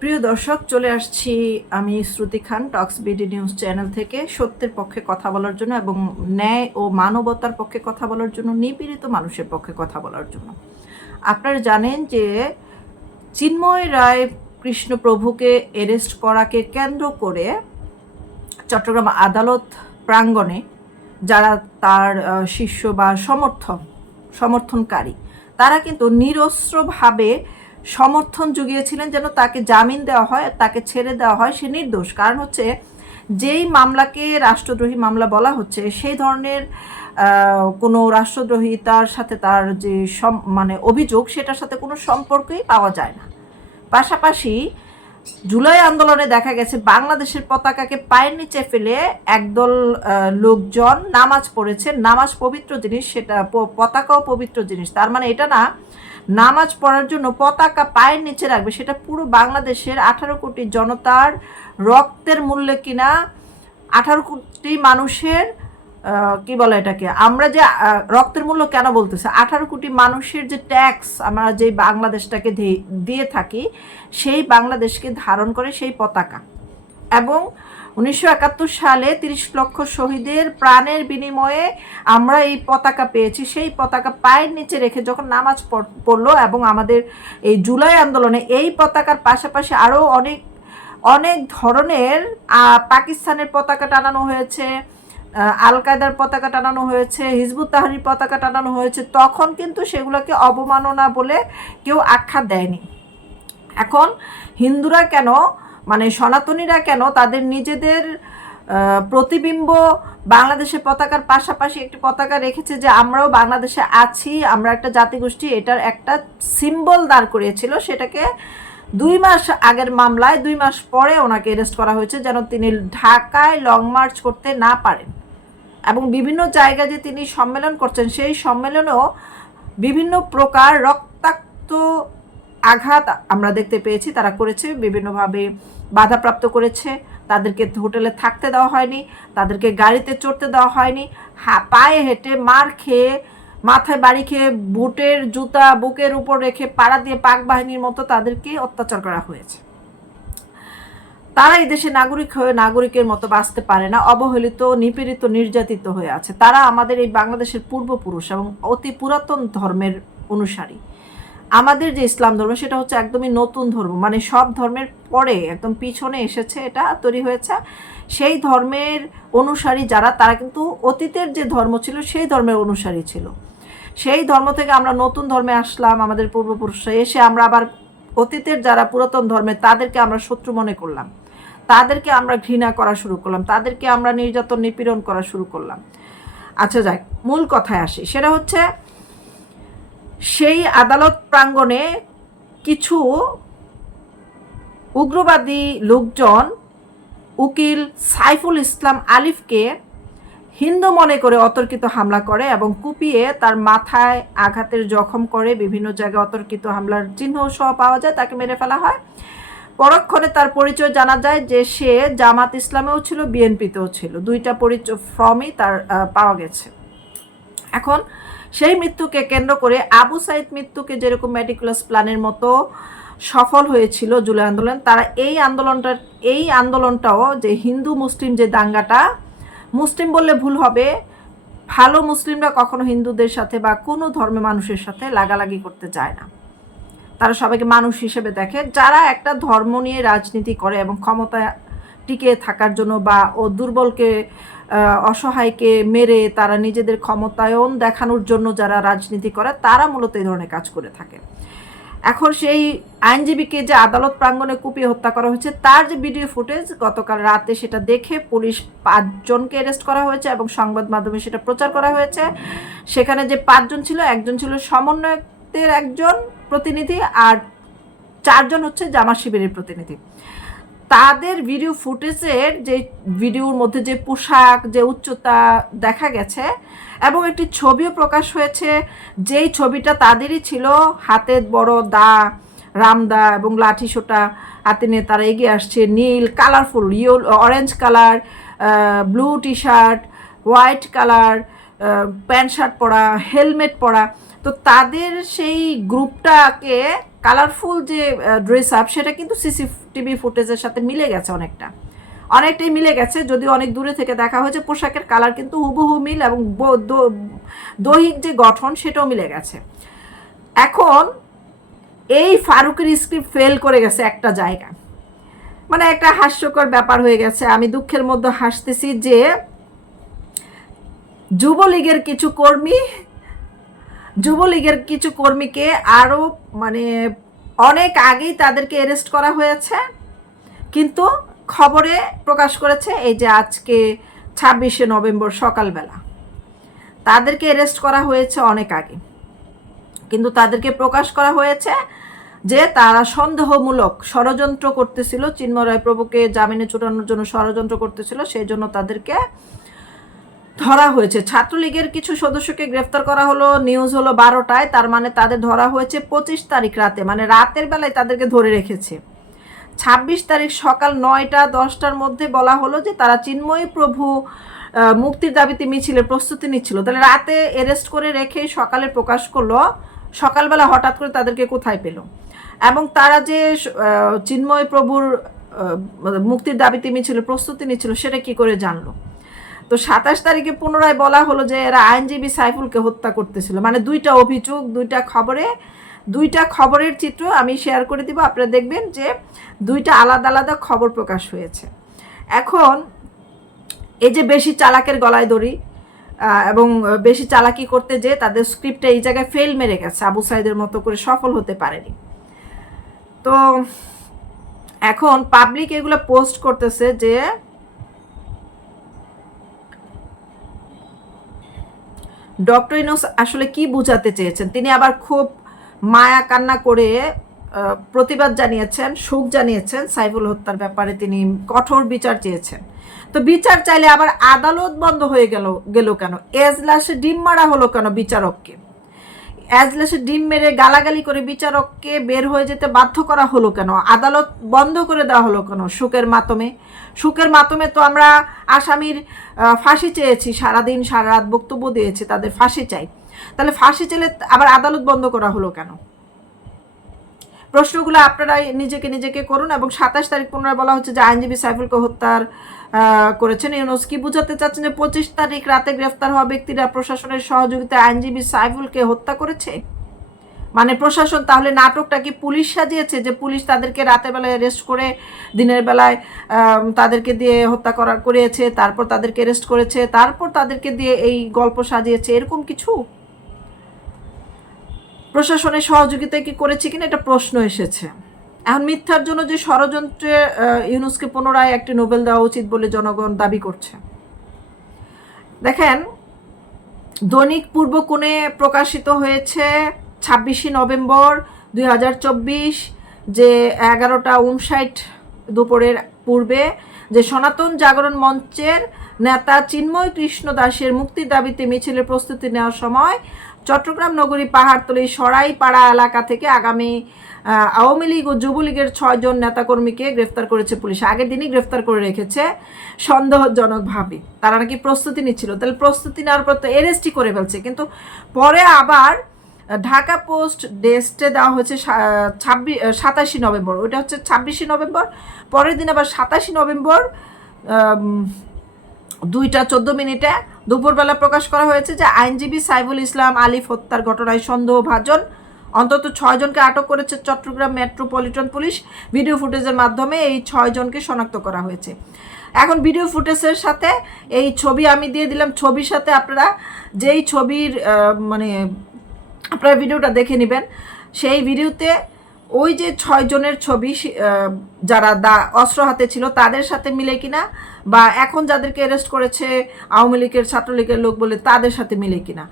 প্রিয় দর্শক, চলে আসছি আমি Shruti Khan, talks BD news channel থেকে। সত্যের পক্ষে কথা বলার জন্য এবং ন্যায় ও মানবতার পক্ষে কথা বলার জন্য, নিপীড়িত মানুষের পক্ষে কথা বলার জন্য। আপনারা জানেন যে চিন্ময় রায় কৃষ্ণপ্রভুকে অ্যারেস্ট করাকে কেন্দ্র করে চট্টগ্রাম আদালত প্রাঙ্গণে যারা তার শিষ্য বা সমর্থন সমর্থনকারী, তারা কিন্তু নিরস্ত্রভাবে সমর্থন জুগিয়েছিলেন যেন তাকে জামিন দেওয়া হয়, তাকে ছেড়ে দেওয়া হয়, সে নির্দোষ। কারণ হচ্ছে, যেই মামলাকে রাষ্ট্রদ্রোহী মামলা বলা হচ্ছে, সেই ধরনের কোনো রাষ্ট্রদ্রোহিতার সাথে তার যে মানে অভিযোগ, সেটার সাথে কোনো সম্পর্কই পাওয়া যায় না। পাশাপাশি জুলাই আন্দোলনে দেখা গেছে বাংলাদেশের পতাকাকে পায়ের নিচে ফেলে একদল লোকজন নামাজ পড়েছে। নামাজ পবিত্র জিনিস, সেটা পতাকাও পবিত্র জিনিস। তার মানে এটা না, নামাজ পড়ার জন্য পতাকা পায়ের নিচে রাখবে, সেটা পুরো বাংলাদেশের আঠারো কোটি জনতার রক্তের মূল্যে কিনা, আঠারো কোটি মানুষের কি বলে এটাকে? আমরা যে রক্তের মূল্য কেন বলতেছে? আঠারো কোটি মানুষের যে ট্যাক্স আমরা যে বাংলাদেশটাকে দিয়ে থাকি, সেই বাংলাদেশকে ধারণ করে সেই পতাকা। এবং উনিশশো একাত্তর সালে তিরিশ লক্ষ শহীদের প্রাণের বিনিময়ে আমরা এই পতাকা পেয়েছি। সেই পতাকা পায়ের নিচে রেখে যখন নামাজ পড়- পড়ল এবং আমাদের এই জুলাই আন্দোলনে এই পতাকার পাশাপাশি আরও অনেক অনেক ধরনের পাকিস্তানের পতাকা টানানো হয়েছে। আল কায়দার পতাকা টানানো হয়েছে, হিজবুত তাহারির পতাকা টানানো হয়েছে, তখন কিন্তু সেগুলোকে অবমাননা বলে কেউ আখ্যা দেয়নি। এখন হিন্দুরা কেন মানে সনাতনীরা কেন তাদের নিজেদের প্রতিবিম্ব বাংলাদেশের পতাকার পাশাপাশি একটি পতাকা রেখেছে যে আমরাও বাংলাদেশে আছি, আমরা একটা জাতিগোষ্ঠী, এটার একটা সিম্বল দাঁড় করিয়েছিল, সেটাকে দুই মাস আগের মামলায়, দুই মাস পরে ওনাকে অ্যারেস্ট করা হয়েছে যেন তিনি ঢাকায় লং মার্চ করতে না পারেন। এবং বিভিন্ন জায়গায় যে তিনি সম্মেলন করছেন, সেই সম্মেলনেও বিভিন্ন প্রকার রক্তাক্ত আঘাত আমরা দেখতে পেয়েছি। তারা করেছে, বিভিন্নভাবে বাধাপ্রাপ্ত করেছে। তাদেরকে হোটেলে থাকতে দেওয়া হয়নি, তাদেরকে গাড়িতে চড়তে দেওয়া হয়নি। হা- পায়ে হেঁটে মার খেয়ে, মাথায় বাড়ি খেয়ে বুটের জুতা বুকের উপর রেখে পাড়া দিয়ে পাক বাহিনীর মতো তাদেরকে অত্যাচার করা হয়েছে। তারা এই দেশে নাগরিক হয়ে নাগরিকের মতো বাঁচতে পারে না, অবহেলিত, নিপীড়িত, নির্যাতিত হয়ে আছে। তারা আমাদের এই বাংলাদেশের পূর্বপুরুষ এবং অতি পুরাতন ধর্মের অনুসারী। আমাদের যে ইসলাম ধর্ম, সেটা হচ্ছে একদমই নতুন ধর্ম। মানে সব ধর্মের পরে একদম পিছনে এসেছে, এটা তৈরি হয়েছে। সেই ধর্মের অনুসারী যারা, তারা কিন্তু অতীতের যে ধর্ম ছিল, সেই ধর্মের অনুসারী ছিল। সেই ধর্ম থেকে আমরা নতুন ধর্মে আসলাম, আমাদের পূর্বপুরুষরা এসে আমরা আবার অতীতের যারা পুরাতন ধর্মের, তাদেরকে আমরা শত্রু মনে করলাম। তাদেরকে আমরা ঘৃণা করা শুরু করলাম, তাদেরকে আমরা নির্যাতন, নিপীড়ন করা শুরু করলাম। আচ্ছা যাই মূল কথায় আসি। সেটা হচ্ছে, সেই আদালত প্রাঙ্গণে কিছু উগ্রবাদী লোকজন উকিল সাইফুল ইসলাম আলিফকে হিন্দু মনে করে অতর্কিত হামলা করে এবং কুপিয়ে তার মাথায় আঘাতের জখম করে বিভিন্ন জায়গায় অতর্কিত হামলার চিহ্ন সহ পাওয়া যায়, তাকে মেরে ফেলা হয়। পরক্ষণে তার পরিচয় জানা যায় যে সে জামাত ইসলামেও ছিল, বিএনপিতেও ছিল। দুইটা পরিচয় ফর্মই তার পাওয়া গেছে। এখন সেই মৃত্যুকে কেন্দ্র করে আবু সাইদ মৃত্যুকে যেরকম মেডিকুলাস প্ল্যানের মতো সফল হয়েছিল জুলাই আন্দোলন, তারা এই আন্দোলনটার, এই আন্দোলনটাও যে হিন্দু মুসলিম যে দাঙ্গাটা, মুসলিম বললে ভুল হবে, ভালো মুসলিমরা কখনো হিন্দুদের সাথে বা কোনো ধর্মের মানুষের সাথে লাগালাগি করতে চায় না। তারা সবাইকে মানুষ হিসেবে দেখে। যারা একটা ধর্ম নিয়ে রাজনীতি করে এবং ক্ষমতা টিকে থাকার জন্য বা ও দুর্বলকে অসহায়কে মেরে তারা নিজেদের ক্ষমতায়ন দেখানোর জন্য যারা রাজনীতি করে, তারা মূলত এই ধরনের কাজ করে থাকে। এখন সেই আইনজীবীকে যে আদালত প্রাঙ্গণে কুপিয়ে হত্যা করা হয়েছে, তার যে ভিডিও ফুটেজ, গতকাল রাতে সেটা দেখে পুলিশ পাঁচজনকে অ্যারেস্ট করা হয়েছে এবং সংবাদ মাধ্যমে সেটা প্রচার করা হয়েছে। সেখানে যে পাঁচজন ছিল, একজন ছিল সমন্বয়কদের একজন প্রতিনিধি আর চারজন হচ্ছে জামা শিবিরের প্রতিনিধি। তাদের ভিডিও ফুটেজের যে ভিডিওর মধ্যে যে পোশাক, যে উচ্চতা দেখা গেছে এবং একটি ছবিও প্রকাশ হয়েছে, যেই ছবিটা তাদেরই ছিল হাতে বড় দা, রামদা এবং লাঠি সোটা হাতে নিয়ে তারা এগিয়ে আসছে, নীল colourful yellow orange colour blue T shirt white colour pant shirt পরা হেলমেট পরা। তো তাদের সেই গ্রুপটাকে কালারফুল যে ড্রেস আপ সেটা কিন্তু সিসিটিভি ফুটেজের সাথে মিলে গেছে অনেকটা। অনেকটাই মিলে গেছে যদি অনেক দূরে থেকে দেখা হয়েছে, পোশাকের কালার কিন্তু হুবহু মিল এবং দৈহিক যে গঠন, সেটাও মিলে গেছে। এখন এই ফারুকের স্ক্রিপ্ট ফেল করে গেছে একটা জায়গা। মানে একটা হাস্যকর ব্যাপার হয়ে গেছে। আমি দুঃখের মধ্যে হাসতেছি যে যুবলীগের কিছু কর্মী যুবলীগের কিছু কর্মীকে আরও মানে অনেক আগেই তাদেরকে অ্যারেস্ট করা হয়েছে। কিন্তু খবরে প্রকাশ করেছে এই যে আজকে ছাব্বিশে নভেম্বর সকালবেলা। তাদেরকে অ্যারেস্ট করা হয়েছে অনেক আগে। কিন্তু তাদেরকে প্রকাশ করা হয়েছে যে তারা সন্দেহমূলক ষড়যন্ত্র করতেছিল। চিন্ময় রায় প্রভুকে জামিনে ছুটানোর জন্য ষড়যন্ত্র করতেছিল, সেই জন্য তাদেরকে ধরা হয়েছে। ছাত্রলীগের কিছু সদস্যকে গ্রেফতার করা হলো নিউজ হলো বারোটায়, তার মানে তাদের ধরা হয়েছে পঁচিশ তারিখ রাতে মানে রাতের বেলায় তাদেরকে ধরে রেখেছে। ছাব্বিশ তারিখ সকাল নয়টা, দশটার মধ্যে বলা হলো যে তারা চিন্ময়ী প্রভু মুক্তির দাবিতে মিছিলের প্রস্তুতি নিচ্ছিল। তাহলে রাতে অ্যারেস্ট করে রেখে সকালে প্রকাশ করল, সকালবেলা হঠাৎ করে তাদেরকে কোথায় পেল? এবং তারা যে চিন্ময় প্রভুর মুক্তির দাবিতে মিছিলের প্রস্তুতি নিচ্ছিল, সেটা কি করে জানলো? তো সাতাশ তারিখে পুনরায় বলা হলো যে এরা আইনজীবী সাইফুলকে হত্যা করতেছিল। মানে দুইটা অভিযোগ, দুইটা খবরে, দুইটা খবরের চিত্র আমি শেয়ার করে দিব। আপনারা দেখবেন যে দুইটা আলাদা আলাদা খবর প্রকাশ হয়েছে। এখন এই যে বেশি চালাকের গলায় দড়ি এবং বেশি চালাকি করতে যে তাদের স্ক্রিপ্টটা এই জায়গায় ফেল মেরে গেছে। আবু সাইদের মতো করে সফল হতে পারেনি। তো এখন পাবলিক এগুলো পোস্ট করতেছে যে ডক্টর ইনোস আসলে কি বোঝাতে চেয়েছেন? তিনি আবার খুব মায়া কান্না করে প্রতিবাদ জানিয়েছেন সুখ জানিয়েছেন সাইফুল হত্যার ব্যাপারে তিনি কঠোর বিচার চেয়েছেন। তো বিচার চাইলে আবার আদালত বন্ধ হয়ে গেল গেল কেন? এজলাসে ডিম মারা হলো কেন বিচারককে? এজলাসে ডিম মেরে গালাগালি করে বিচারককে বের হয়ে যেতে বাধ্য করা হলো কেন? আদালত বন্ধ করে দেওয়া হলো কেন সুখের মাতমে সুখের মাতমে তো আমরা আসামির ফাঁসি চেয়েছি, সারাদিন সারা রাত বক্তব্য দিয়েছি, তাদের ফাঁসি চাই। তাহলে ফাঁসি চেলে আবার আদালত বন্ধ করা হলো কেন? প্রশ্নগুলো আপনারা নিজেকে নিজেকে করুন এবং সাতাশ তারিখ পুনরায় বলা হচ্ছে যে আইনজীবী সাইফুলকে হত্যার করেছেন। ইউনুস, কি বুঝাতে চাচ্ছেন যে পঁচিশ তারিখ রাতে গ্রেফতার হওয়া ব্যক্তিরা প্রশাসনের সহযোগিতায় আইনজীবী সাইফুলকে হত্যা করেছে? মানে প্রশাসন, তাহলে নাটকটা কি পুলিশ সাজিয়েছে যে পুলিশ তাদেরকে রাতের বেলায় অ্যারেস্ট করে, দিনের বেলায় তাদেরকে দিয়ে হত্যা করা করিয়েছে তারপর তাদেরকে অ্যারেস্ট করেছে, তারপর তাদেরকে দিয়ে এই গল্প সাজিয়েছে, এরকম কিছু? প্রশাসনের সহযোগিতায় কি করেছে কিনা এটা প্রশ্ন এসেছে। এখন মিথ্যার জন্য যে ষড়যন্ত্রে ইউনুসকে পুনরায় একটি নোবেল দেওয়া উচিত বলে জনগণ দাবি করছে। দেখেন, দৈনিক পূর্ব কোণে প্রকাশিত হয়েছে ছাব্বিশে নভেম্বর দুই হাজার চব্বিশ যে এগারোটা উনষাট দুপুরের পূর্বে যে সনাতন জাগরণ মঞ্চের নেতা চিন্ময় কৃষ্ণ দাসের মুক্তির দাবিতে মিছিলের প্রস্তুতি নেওয়ার সময় চট্টগ্রাম নগরী পাহাড়তলি সরাইপাড়া এলাকা থেকে আগামী আওয়ামী লীগ ও যুবলীগের ছয়জন নেতাকর্মীকে গ্রেফতার করেছে পুলিশ। আগের দিনই গ্রেফতার করে রেখেছে সন্দেহজনকভাবে তারা নাকি প্রস্তুতি নিচ্ছিল। তাহলে প্রস্তুতি নেওয়ার পর তো এরেস্টই করে ফেলছে। কিন্তু পরে আবার ঢাকা পোস্ট ডেস্টে দেওয়া হচ্ছে ছাব্বিশ সাতাশি নভেম্বর। ওইটা হচ্ছে ছাব্বিশে নভেম্বর। পরের দিন আবার সাতাশি নভেম্বর দুইটা চোদ্দ মিনিটে দুপুরবেলা প্রকাশ করা হয়েছে যে আইনজীবী সাইবুল ইসলাম আলিফ হত্যার ঘটনায় সন্দেহভাজন। অন্তত ছয়জনকে আটক করেছে চট্টগ্রাম মেট্রোপলিটন পুলিশ। ভিডিও ফুটেজের মাধ্যমে এই ছয়জনকে শনাক্ত করা হয়েছে। এখন ভিডিও ফুটেজের সাথে এই ছবি আমি দিয়ে দিলাম। ছবির সাথে আপনারা যেই ছবির মানে আপনারা ভিডিওটা দেখে নেবেন, সেই ভিডিওতে ওই যে ছয়জনের ছবি যারা দা, অস্ত্র হাতে ছিল, তাদের সাথে মিলে কিনা বা এখন যাদেরকে অ্যারেস্ট করেছে আওয়ামী লীগের ছাত্রলীগের লোক বলে তাদের সাথে মিলে কিনা?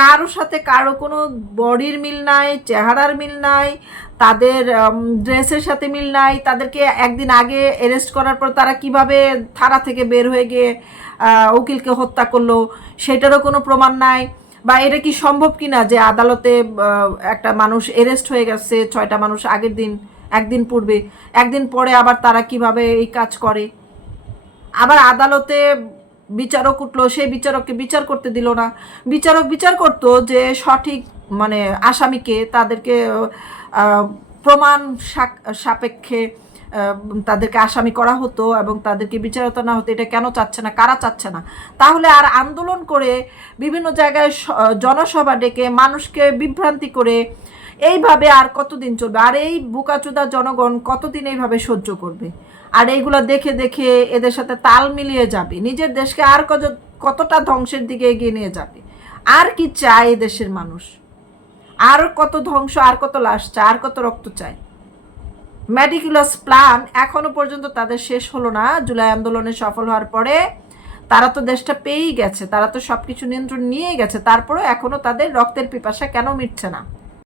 কারোর সাথে কারও কোনো বডির মিল নাই, চেহারার মিল নাই, তাদের ড্রেসের সাথে মিল নাই, তাদেরকে একদিন আগে অ্যারেস্ট করার পর তারা কীভাবে থানা থেকে বের হয়ে গিয়ে উকিলকে হত্যা করল সেটারও কোনো প্রমাণ নাই? বা এটা কি সম্ভব কিনা যে আদালতে একটা মানুষ এরেস্ট হয়ে গেছে, ছয়টা মানুষ আগের দিন, একদিন পূর্বে, একদিন পরে আবার তারা কীভাবে এই কাজ করে? আবার আদালতে বিচারক উঠল সেই বিচারককে বিচার করতে দিল না। বিচারক বিচার করতো যে সঠিক মানে আসামিকে তাদেরকে প্রমাণ সাপেক্ষে তাদেরকে আসামি করা হতো এবং তাদেরকে বিচারতা না হতো। এটা কেন চাচ্ছে না? কারা চাচ্ছে না? তাহলে আর আন্দোলন করে বিভিন্ন জায়গায় জনসভা ডেকে মানুষকে বিভ্রান্তি করে এইভাবে আর কতদিন চলবে? আর এই বুকাচুদা জনগণ কতদিন এইভাবে সহ্য করবে? আর এইগুলো দেখে দেখে এদের সাথে তাল মিলিয়ে যাবে। নিজের দেশকে আর কত, কতটা ধ্বংসের দিকে এগিয়ে নিয়ে যাবে। আর কি চায় দেশের মানুষ? আর কত ধ্বংস, আর কত লাশ চায়, আর কত রক্ত চায়? ম্যাডিকুলাস প্ল্যান এখনও পর্যন্ত তাদের শেষ হলো না। জুলাই আন্দোলনে সফল হওয়ার পরে তারা তো দেশটা পেয়েই গেছে, তারা তো সব কিছু নিয়ন্ত্রণ নিয়ে গেছে, তারপরেও এখনও তাদের রক্তের পিপাসা কেন মিটছে না?